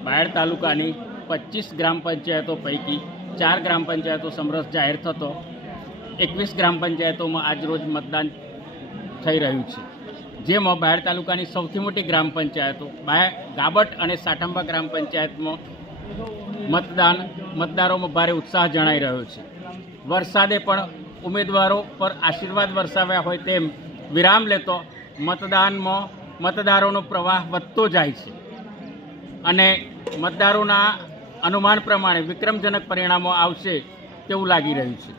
બાયડ તાલુકાની પચીસ ગ્રામ પંચાયતો પૈકી ચાર ગ્રામ પંચાયતો સમરસ જાહેર થતો. એકવીસ ગ્રામ પંચાયતોમાં આજરોજ મતદાન થઈ રહ્યું છે. જેમાં બાયડ તાલુકાની સૌથી મોટી ગ્રામ પંચાયતો ગાબટ અને સાઠંબા ગ્રામ પંચાયતમાં મતદાન, મતદારોમાં ભારે ઉત્સાહ જણાઈ રહ્યો છે. વરસાદે પણ ઉમેદવારો પર આશીર્વાદ વરસાવ્યા હોય તેમ વિરામ લેતો મતદાનમાં મતદારોનો પ્રવાહ વધતો જાય છે. અને મતદારોના અનુમાન પ્રમાણે વિક્રમજનક પરિણામો આવશે તેવું લાગી રહ્યું છે.